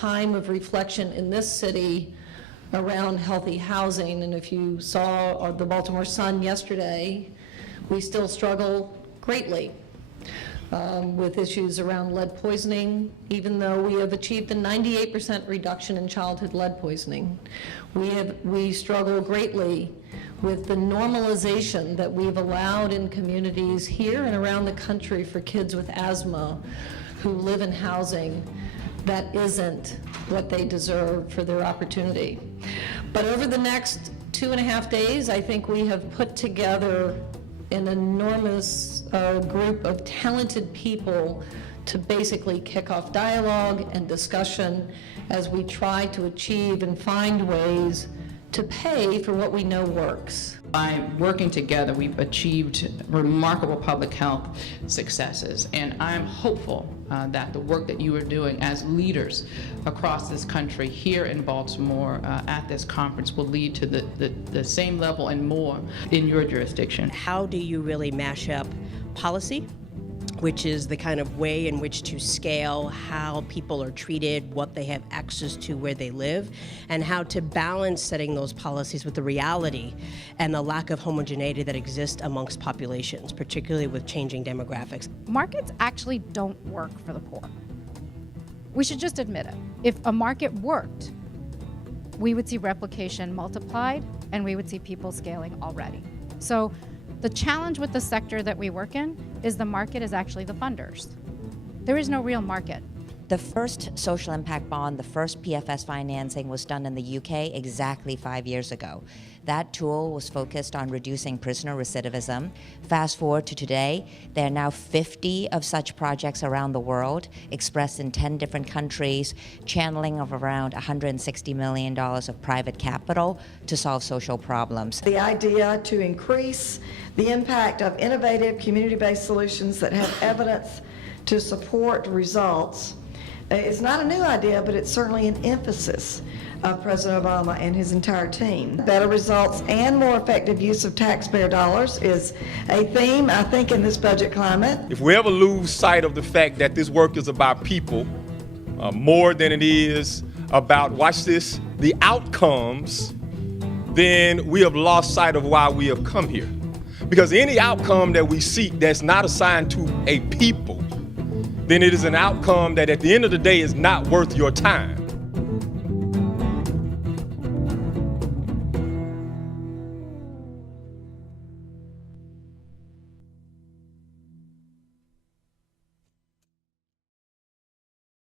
time of reflection in this city around healthy housing. And if you saw the Baltimore Sun yesterday, we still struggle greatly with issues around lead poisoning, even though we have achieved a 98% reduction in childhood lead poisoning. We struggle greatly with the normalization that we've allowed in communities here and around the country for kids with asthma who live in housing that isn't what they deserve for their opportunity. But over the next 2.5 days, I think we have put together an enormous group of talented people to basically kick off dialogue and discussion as we try to achieve and find ways to pay for what we know works. By working together, we've achieved remarkable public health successes, and I'm hopeful that the work that you are doing as leaders across this country, here in Baltimore, at this conference, will lead to the same level and more in your jurisdiction. How do you really mash up policy, which is the kind of way in which to scale how people are treated, what they have access to, where they live, and how to balance setting those policies with the reality and the lack of homogeneity that exists amongst populations, particularly with changing demographics. Markets actually don't work for the poor. We should just admit it. If a market worked, we would see replication multiplied and we would see people scaling already. So the challenge with the sector that we work in is the market is actually the funders. There is no real market. The first social impact bond, the first PFS financing, was done in the UK exactly 5 years ago. That tool was focused on reducing prisoner recidivism. Fast forward to today, there are now 50 of such projects around the world, expressed in 10 different countries, channeling of around $160 million of private capital to solve social problems. The idea to increase the impact of innovative community-based solutions that have evidence to support results is not a new idea, but it's certainly an emphasis of President Obama and his entire team. Better results and more effective use of taxpayer dollars is a theme, I think, in this budget climate. If we ever lose sight of the fact that this work is about people more than it is about, watch this, the outcomes, then we have lost sight of why we have come here. Because any outcome that we seek that's not assigned to a people, then it is an outcome that at the end of the day is not worth your time.